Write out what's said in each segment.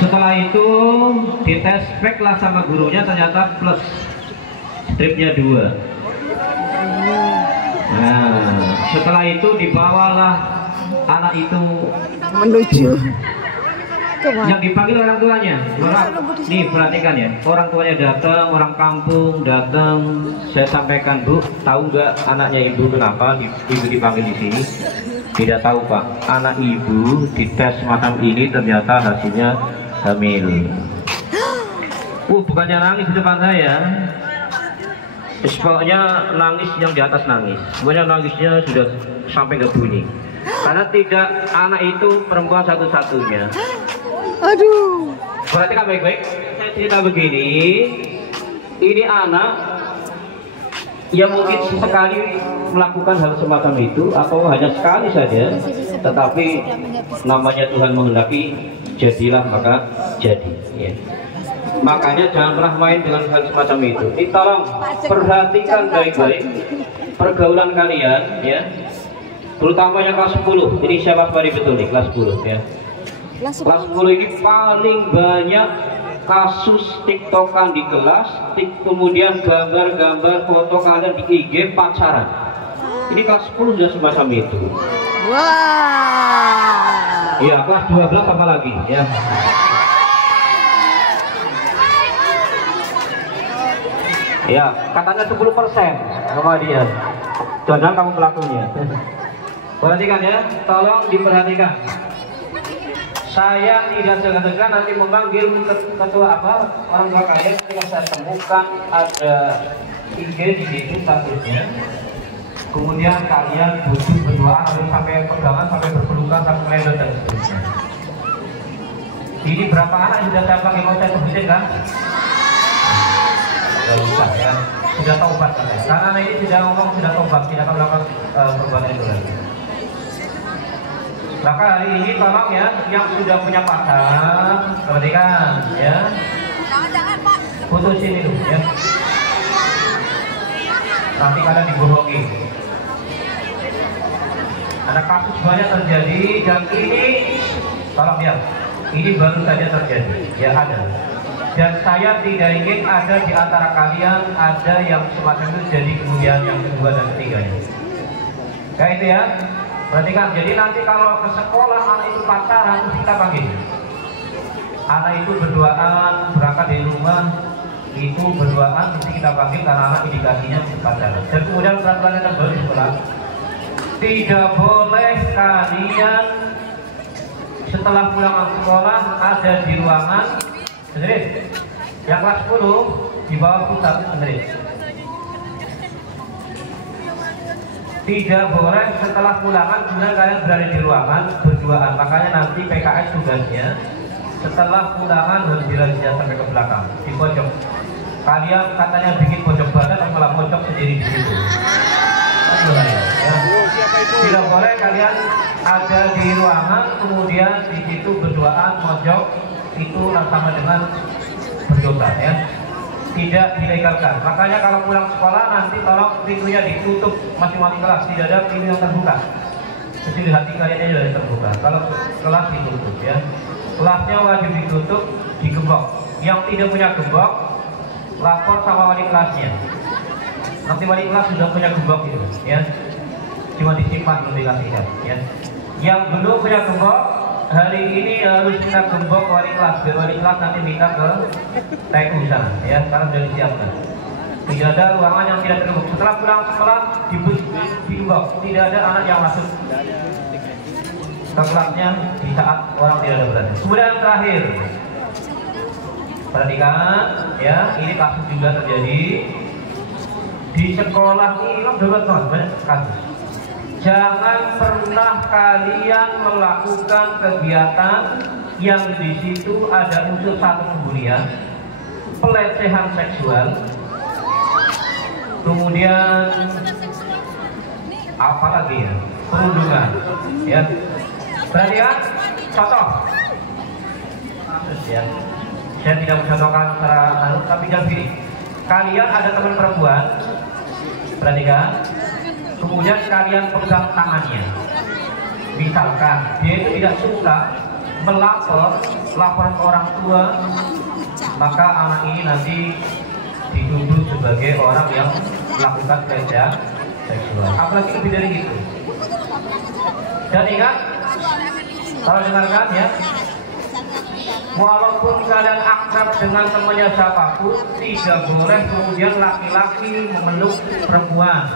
Setelah itu dites spek lah sama gurunya, ternyata plus, stripnya 2. Nah, setelah itu dibawalah anak itu menuju yang dipanggil orang tuanya. Nih perhatikan ya, orang tuanya datang, orang kampung datang. Saya sampaikan, Bu, tahu nggak anaknya ibu kenapa ibu dipanggil di sini? Tidak tahu, Pak. Anak ibu dites semacam ini ternyata hasilnya hamil. Bukannya nangis di depan saya. Pokoknya nangis yang di atas nangis. Pokoknya nangisnya sudah sampai ke bunyi. Karena tidak, anak itu perempuan satu-satunya. Aduh. Perhatikan baik-baik. Saya cerita begini. Ini anak yang mungkin sekali melakukan hal semacam itu, atau hanya sekali saja, tetapi namanya Tuhan menghendaki, jadilah maka jadi. Ya. Makanya jangan pernah main dengan hal semacam itu. Tolong perhatikan baik-baik pergaulan kalian, ya. Terutama yang kelas 10. Ini saya waspadai betul nih, kelas 10 ya. Kelas 10 ini paling banyak kasus tiktokan di kelas, kemudian gambar-gambar foto kalian di IG pacaran. Ini kelas 10 sudah semacam itu. Wah. Iya, kelas 12 apa lagi ya. Ya, katanya 10% sama dia. Jangan kamu pelakunya. Perhatikan ya, tolong diperhatikan. Saya tidak segan-segan nanti memanggil ketua orang tua kalian ketika saya temukan ada IG di situ statusnya. Kemudian kalian butuh berdoa sampai pegangan, sampai berpelukan, sampai melendot dan seterusnya. Ini berapa anak yang sudah saya panggil, mau saya sebutin kan? Sudah lupa ya, sudah taubat katanya. Karena anak ini sudah ngomong sudah taubat, tidak akan melakukan perbuatan itu lagi. Maka hari ini tolong ya, yang sudah punya pacar, perhatikan ya. Jangan Pak. Putusin itu ya. Nanti kalian dibohongi. Ada kasus banyak terjadi dan ini, tolong ya, ini baru saja terjadi, ya ada. Dan saya tidak ingin ada di antara kalian ada yang semacam itu jadi kemudian yang kedua dan ketiganya. Kayak itu ya. Perhatikan, jadi nanti kalau ke sekolah anak itu pacaran, kita panggil. Anak itu berduaan, berangkat dari rumah, itu berduaan, mesti kita panggil karena anak indikasinya pacaran. Dan kemudian peraturan yang terbaru di sekolah, tidak boleh kalian setelah pulang sekolah ada di ruangan, sendiri. Yang kelas 10 di bawah pusat sendiri. Tidak boleh setelah pulangan kemudian kalian berada di ruangan berduaan. Makanya nanti PKS tugasnya setelah pulangan harus dirazia sampai ke belakang di pojok. Kalian katanya bikin pojok badan, malah pojok sendiri di situ. Ya. Tidak boleh kalian ada di ruangan kemudian di situ berduaan pojok, itu sama dengan berdosa ya. Tidak dilegalkan. Makanya kalau pulang sekolah nanti tolong pintunya ditutup masing-masing kelas, tidak ada pintu yang terbuka. Kecuali hati kalian sudah terbuka. Kalau kelas ditutup ya. Kelasnya wajib ditutup, digembok. Yang tidak punya gembok, lapor sama wali kelasnya. Nanti wali kelas sudah punya gembok itu ya. Cuma disimpan belum dikasihkan ya. Yang belum punya gembok, hari ini harus kita gembok wali kelas, biar wali kelas nanti minta ke TU sana ya, karena sudah disiapkan. Tidak ada ruangan yang tidak tergembok. Setelah pulang sekolah digembok, tidak ada anak yang masuk ke kelasnya di saat orang tidak ada berada. Kemudian terakhir, perhatikan ya, ini kasus juga terjadi di sekolah ini, banyak kasus. Jangan pernah kalian melakukan kegiatan yang di situ ada unsur satu pembulian, pelecehan seksual, kemudian apa lagi ya, perundungan, ya. Perhatikan, contoh, ya. Saya tidak mencontohkan secara tapi jangan gini. Kalian ada teman perempuan, perhatikan. Kemudian kalian pegang tangannya. Misalkan dia itu tidak suka melapor laporan ke orang tua, maka anak ini nanti dituduh sebagai orang yang melakukan pelecehan seksual. Apalagi lebih dari itu. Dan ingat, kalau dengarkan ya, walaupun kalian akrab dengan temannya siapapun, tidak boleh kemudian laki-laki memeluk perempuan.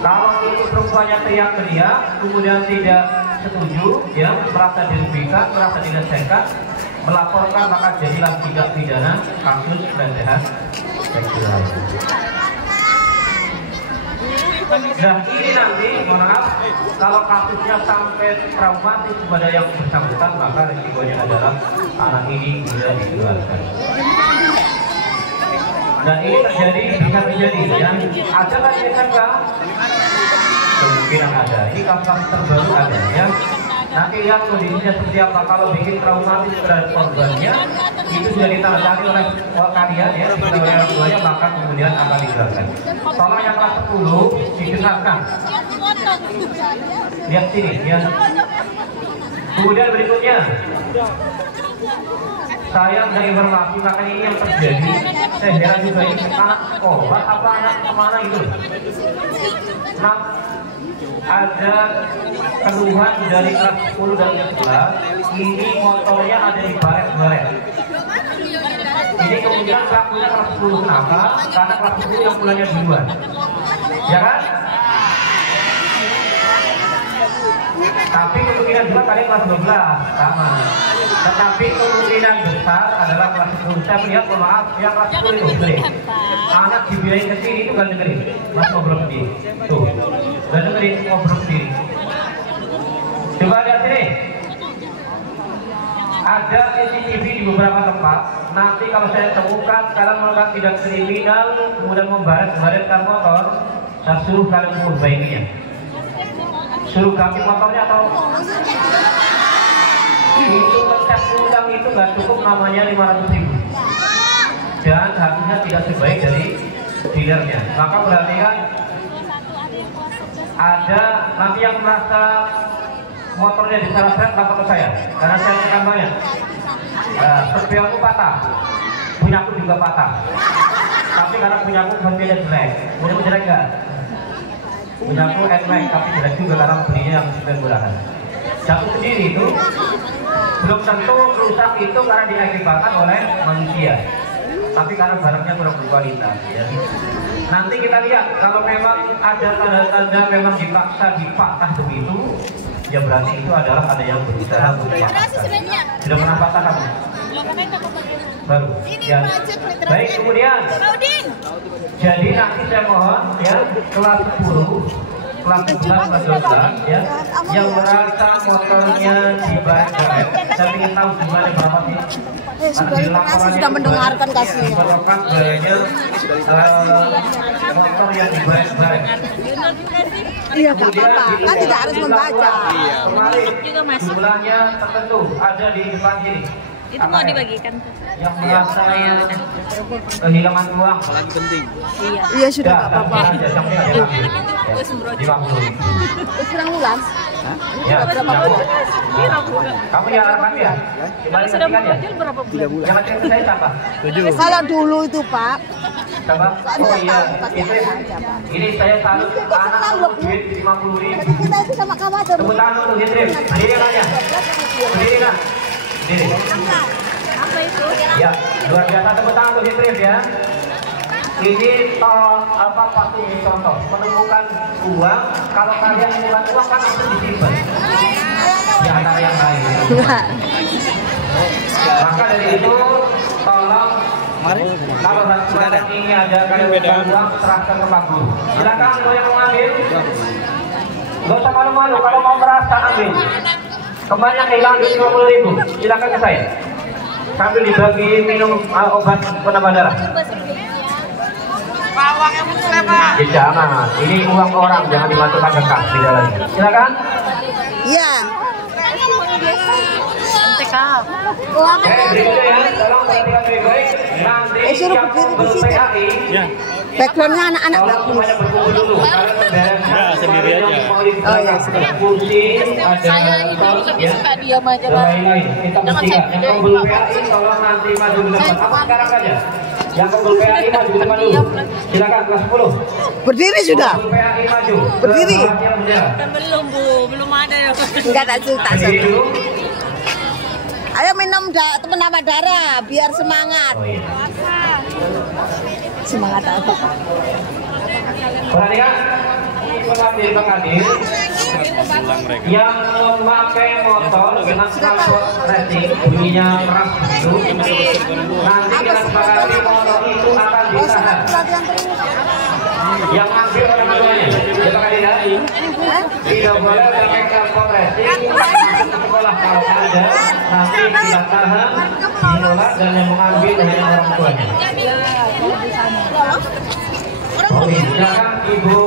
Kalau itu perempuannya teriak-teriak, kemudian tidak setuju, ya, merasa dirugikan, merasa dilecehkan, melaporkan, maka jadilah tindak pidana kasus pelecehan seksual. Nah ini nanti, mohon maaf, kalau kasusnya sampai traumatis kepada yang bersangkutan, maka risikonya adalah anak ini bisa dikeluarkan. Dan ini terjadi, bisa terjadi, ya. Ada kan SMK? Kemungkinan ada. Ini kasus terbaru ada, ya. Nanti lihat kondisinya seperti apa. Kalau bikin traumatis terhadap korbannya, itu sudah ditandai oleh kalian, ya, oleh orang tuanya, maka kemudian akan digerakkan. Tolong yang kelas 10 didengarkan. Lihat sini, ya. Kemudian berikutnya, saya ada informasi, makanya ini yang terjadi. Saya heran juga, ini anak sekolah apa anak kemana itu? Nah, ada keluhan dari kelas 10 dan 11, ini motornya ada di baret-baret. Ini kemudian pelakunya kelas 10, kenapa? Karena kelas 10 yang pulangnya duluan, ya kan? Tapi kemungkinan juga kalian kelas 12 sama. Tetapi kemungkinan besar adalah kelas 10. Saya melihat, mohon maaf, yang kelas 10 itu sering. Anak dibiayain ke sini itu gak dengerin, mas ngobrol sendiri. Tuh, gak dengerin, ngobrol sendiri. Coba lihat sini. Ada CCTV di beberapa tempat. Nanti kalau saya temukan kalian melakukan tindak kriminal, kemudian membaret-baretkan motor, saya suruh kalian memperbaikinya. Suruh ganti motornya atau itu ngecek ulang itu nggak cukup, namanya 500.000 dan harusnya tidak sebaik dari dealernya. Maka perhatikan, ada nanti yang merasa motornya disalahkan lapor ke saya karena saya tekan banyak. Sepionku patah, punyaku juga patah, tapi karena punyaku bagiannya jelek. Punyaku jelek nggak? Punyaku N-Max, tapi jelek juga karena belinya yang menggunakan. Jatuh sendiri itu belum tentu rusak itu karena diakibatkan oleh manusia, tapi karena barangnya kurang berkualitas, ya. Nanti kita lihat kalau memang ada tanda-tanda memang dipaksa dipatah begitu, ya berarti itu adalah ada yang berusaha untuk dipaksakan. Sudah pernah patah kamu? Baru. Ya. Baik, kemudian. Jadi nanti saya mohon, ya, kelas 10, kelas 11, kelas 12, ya, yang merasa motornya dibaret-baret, saya ingin tahu jumlahnya berapa sih? Terima kasih sudah mendengarkan, kasih. Diperlukan banyak motor yang dibaret-baret. Iya, Kak, kan tidak harus membaca. Kemarin jumlahnya tertentu ada di depan sini. Itu mau dibagikan tuh. Yang merasa kehilangan uang paling penting. Iya, sudah Kak, apa-apa. Kurang bulan? Ya, Berapa bulan? kamu yang rekam ya? Kalau sudah muncul berapa bulan? Yang laki saya siapa? Kalau dulu itu Pak, Siapa? Oh iya, ini saya salut anak duit 50.000. jadi kita itu sama kamu aja. Tepuk tangan untuk Hitrim. Berdiri nanya. Berdiri kan? Berdiri. Apa itu? Ya, luar biasa, tepuk tangan untuk Hitrim ya. Ini pasti contoh menemukan uang. Kalau kalian menemukan uang kan harus disimpan di antara yang lain. Maka dari itu tolong, kalau rasulan ini ada kalian menemukan uang, serahkan ke Pak Guru. Silakan kalau yang mau ambil, nggak usah malu-malu. Kalau mau merasa ambil. Kemarin yang hilang 50.000, silakan ke saya. Sambil dibagi minum obat penambah darah. Bawangnya muncul ya Pak. Ya, jangan, ini uang orang, jangan dimasukkan ke kas di dalam. Silakan. Iya. Berikutnya ya, tolong perhatikan baik-baik. Nanti suruh yang berdiri di situ. PAI, Backgroundnya anak-anak Kalau bagus. semuanya berkumpul dulu. Nah, sendiri aja. Oh ya, ada kursi, ada top, ya. diam aja, Dan lain-lain. Kita bertiga. Yang kumpul PAI tolong nanti maju ke depan. Apa sekarang saja? Yang kumpul PAI maju ke depan dulu. Silakan kelas 10. Berdiri sudah. Kumpul PAI maju. Berdiri. Belum Bu, belum ada ya. Enggak tak cerita. Berdiri dulu. Ayo minum penambah darah biar semangat. Oh iya. Semangat apa? Perhatikan, pengambil yang memakai motor dengan knalpot racing bunyinya keras begitu. Nanti dengan sepakati motor itu akan ditahan. Yang ambil orang tuanya, silakan tidak. Tidak boleh pakai knalpot racing sekolah kalau ada. Nanti ditahan, ditolak dan yang mengambil hanya orang tuanya. Oke, silakan Ibu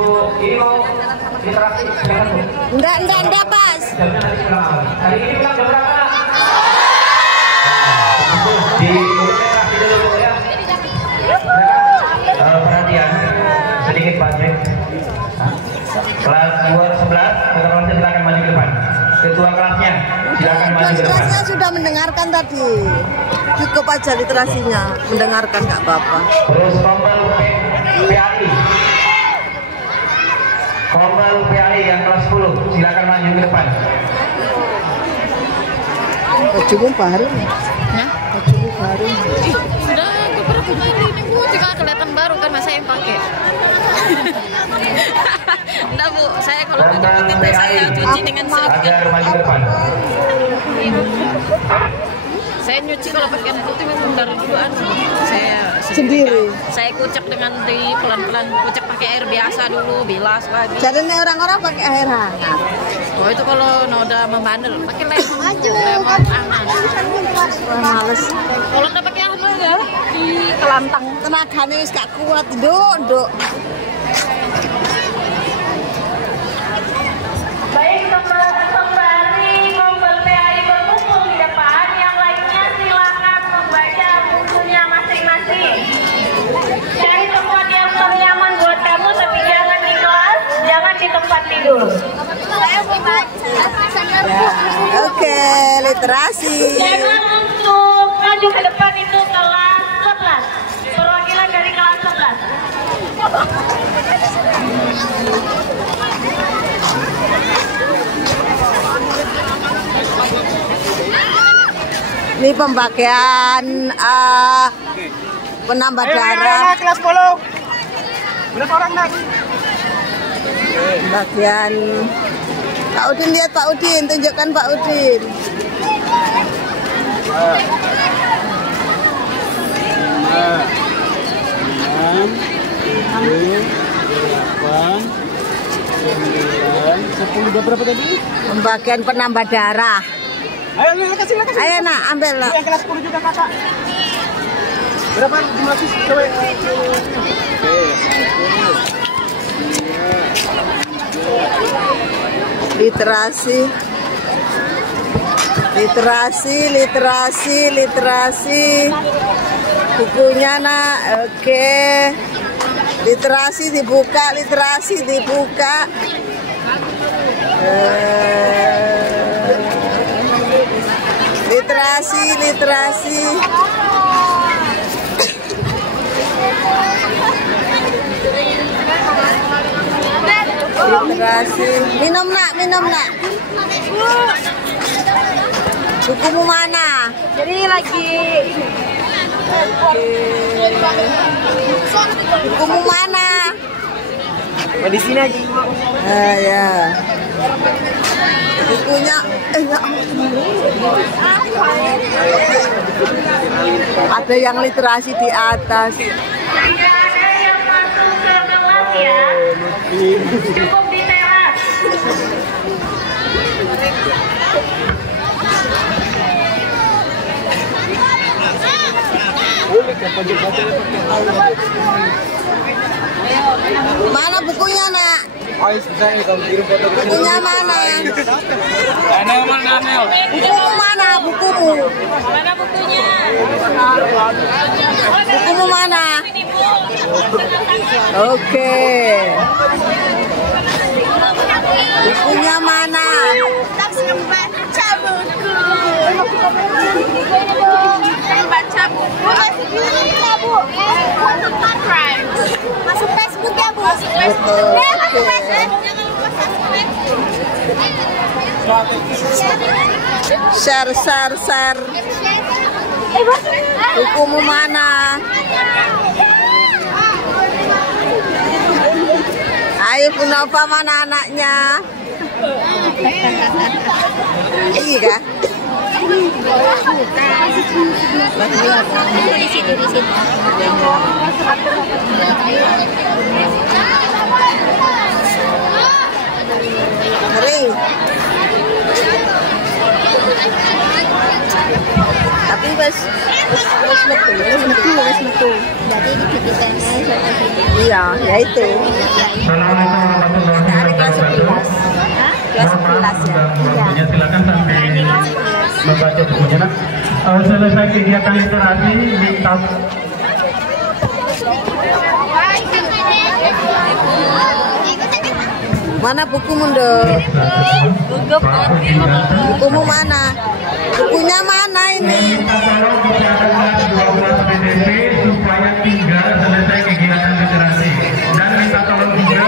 interaksi silakan Bu. Enggak pas. Jamnya nanti pulang. Hari ini pulang jam berapa? Di interaksi dulu Bu ya. Silakan. Perhatian sedikit Pak Cek. Kelas 211, ketua silakan maju ke depan. Ketua kelasnya silakan maju ke depan. Literasinya sudah mendengarkan tadi. Cukup aja literasinya, mendengarkan nggak apa-apa. Terus kompel PAI. Kompel PAI yang kelas 10 silakan maju ke depan. Bajumu baru. Hah? Bajumu baru. Sudah beberapa kali ini Bu, jika kelihatan baru kan masa yang pakai. Enggak Bu, saya kalau Kompel itu saya cuci dengan agar maju ke depan. saya nyuci kalau pakaian putih memang dari duluan saya Sendiri. Saya kucek dengan di pelan-pelan, kucek pakai air biasa dulu, bilas lagi. Jadi nih orang-orang pakai air hangat. Oh itu kalau noda membandel pakai lemon panas. Wah, males. Kalau nggak pakai anu ya di kelantang. Tenaganya wis gak kuat, duk. Baik, kembali Kompel PAI berkumpul di depan. Yang lainnya silakan membaca bukunya masing-masing. Cari tempat yang nyaman buat kamu, tapi jangan di kelas, jangan di tempat tidur. Oke, literasi. Jangan untuk maju ke depan itu kelas 11. Perwakilan dari kelas 11. Ini pembagian penambah darah. Kelas 10. Berapa orang nak? Pembagian Pak Udin, lihat Pak Udin, tunjukkan Pak Udin. 10 udah berapa tadi? Pembagian penambah darah. Ayo kasih. Ayo nak, ambil nak. Yang kelas 10 juga kakak. Berapa jumlah cewek? Literasi. Bukunya nak, oke. Literasi dibuka. Literasi. Minum nak. Bukumu mana? Jadi lagi Bukumu mana? Di sini aja. Ya. Bukunya ya ada yang literasi di atas. Tidak ada yang masuk ke kelas ya. Cukup di teras. Mana bukunya nak? Bukunya mana? Bukumu mana? bukumu? Mana bukunya? Bukumu mana? Ini Bu. Oke. Bukunya mana? Baca buku. Baca buku. Masuk Facebook ya Bu. Masuk Facebook. Masuk Facebook. Share. Bukumu mana? Ayo Punova, mana anaknya? Iya kah? Di situ. Kering. Tapi wes metu. Jadi di Iya, ya itu. Kelas 11 ya. Iya. Silakan sampai membaca bukunya. Nak. Selesai kegiatan literasi minta Mana bukumu, Dok? Bukumu mana? Bukunya mana ini? supaya tinggal selesai kegiatan literasi dan minta tolong juga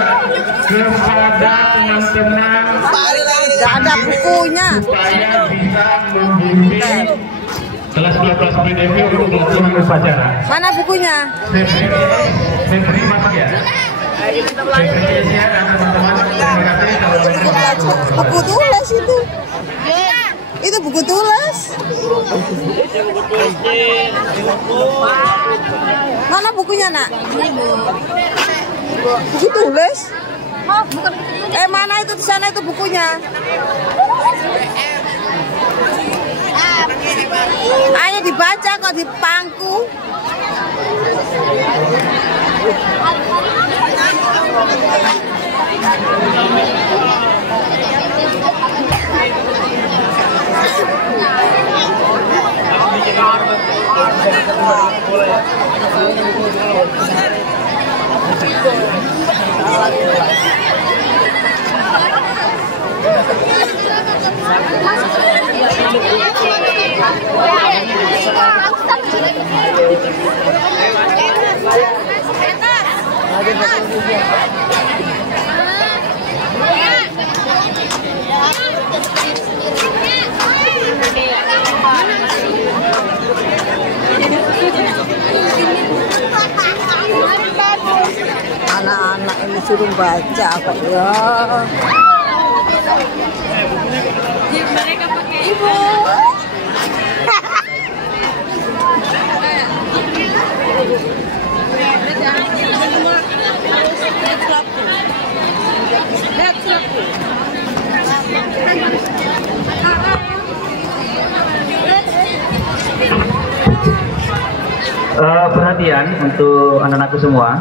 kepada teman-teman Gak ada bukunya. supaya bisa membimbing kelas 12 PDP untuk melakukan upacara. Mana bukunya? Febri masuk ya? Febri ya dan teman-teman terima kasih kalau Buku tulis itu. Itu buku tulis. Mana bukunya, Nak? Buku tulis? Mana itu di sana itu bukunya? Ayo dibaca kok di pangku. Anak-anak ini suruh baca kok ya. Mereka pakai ibu. Perhatian untuk anak-anakku semua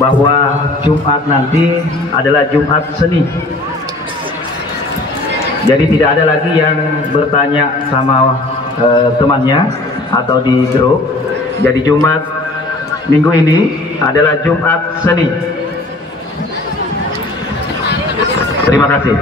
bahwa Jumat nanti adalah Jumat seni. Jadi tidak ada lagi yang bertanya sama temannya atau di grup. Jadi Jumat minggu ini adalah Jumat seni. Terima kasih.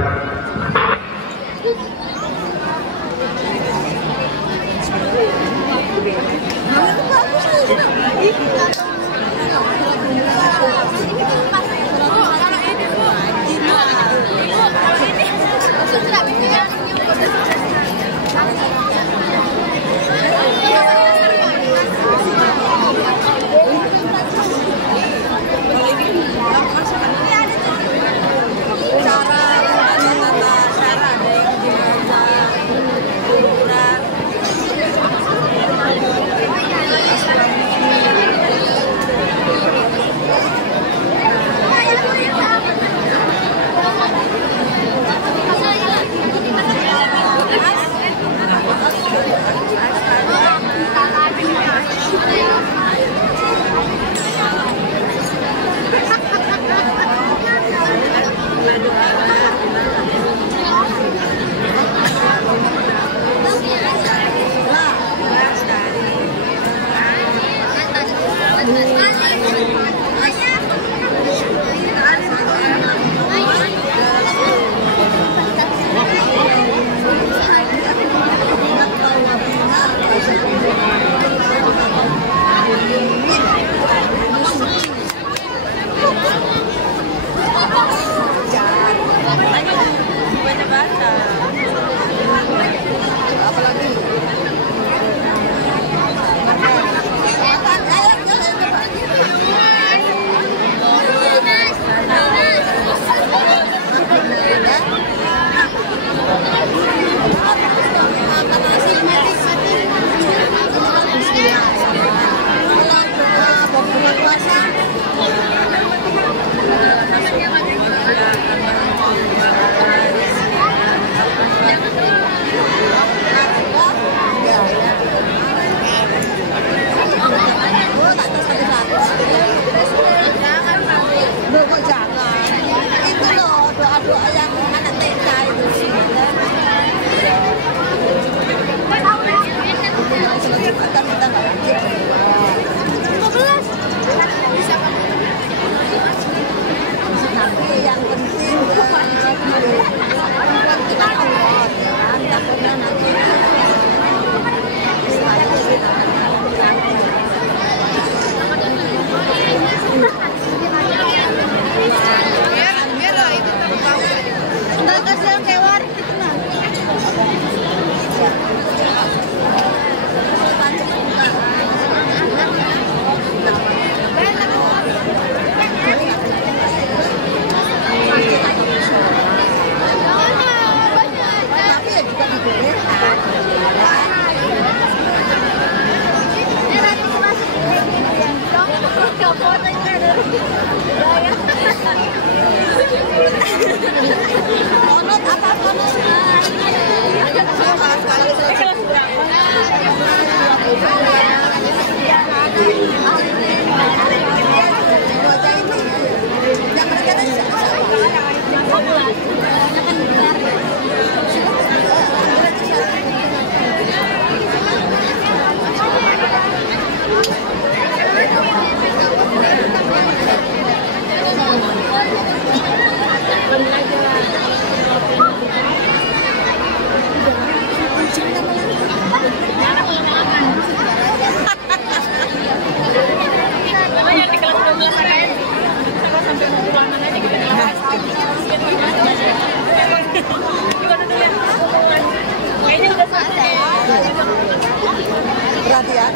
Perhatian.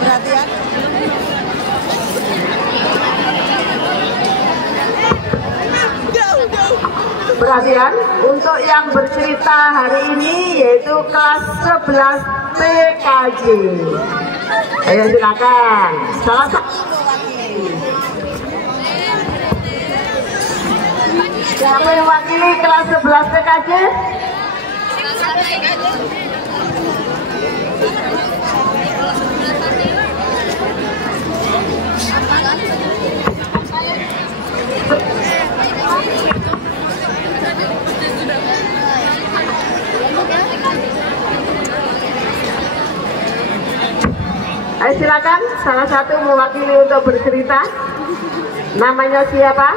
Perhatian. Perhatian, untuk yang bercerita hari ini yaitu kelas 11 PKJ. Ayo silakan. Salah satu siapa yang wakili kelas 11 PKJ? Ayo silakan, salah satu mewakili untuk bercerita. Namanya siapa?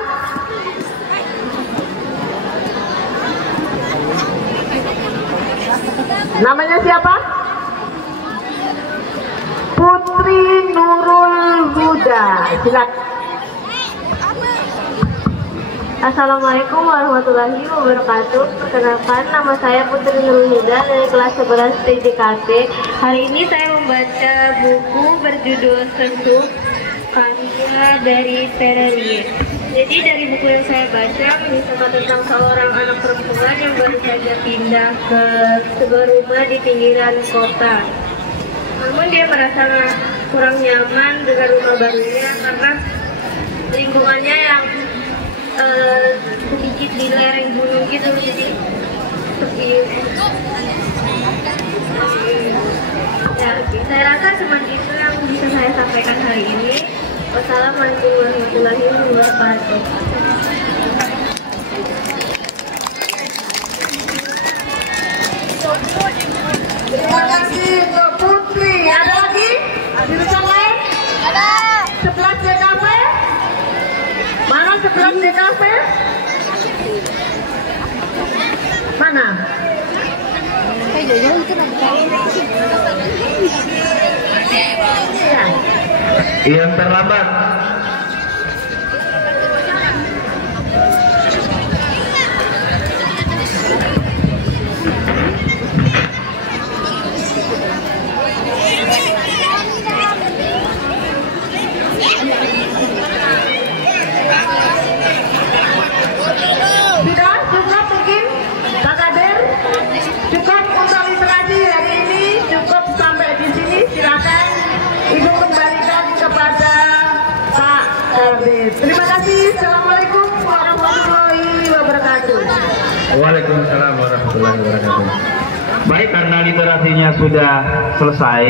Namanya siapa? Putri Nurul Huda. Silakan. Assalamualaikum warahmatullahi wabarakatuh. Perkenalkan, nama saya Putri Nurul Huda dari kelas 11 TJKT. Hari ini saya membaca buku berjudul Sentuh karya dari Terelie. Jadi dari buku yang saya baca mengisahkan tentang seorang anak perempuan yang baru saja pindah ke sebuah rumah di pinggiran kota. Namun dia merasa kurang nyaman dengan rumah barunya karena lingkungannya yang sedikit di lereng gunung gitu, jadi sepi. Ya, saya rasa seperti itu yang bisa saya sampaikan hari ini. Wassalamualaikum warahmatullahi wabarakatuh. Terima kasih untuk Putri. Ada lagi? Jurusan lain? Ada. 11 DKV? Mana 11 DKV? Mana? Ya. Yang terlambat. Sudah cukup mungkin Pak Kader? Cukup untuk literasi hari ini, cukup sampai di sini. Silakan Ibu kembalikan kepada Pak Kader. Terima kasih. Assalamualaikum warahmatullahi wabarakatuh. Waalaikumsalam warahmatullahi wabarakatuh. Baik, karena literasinya sudah selesai,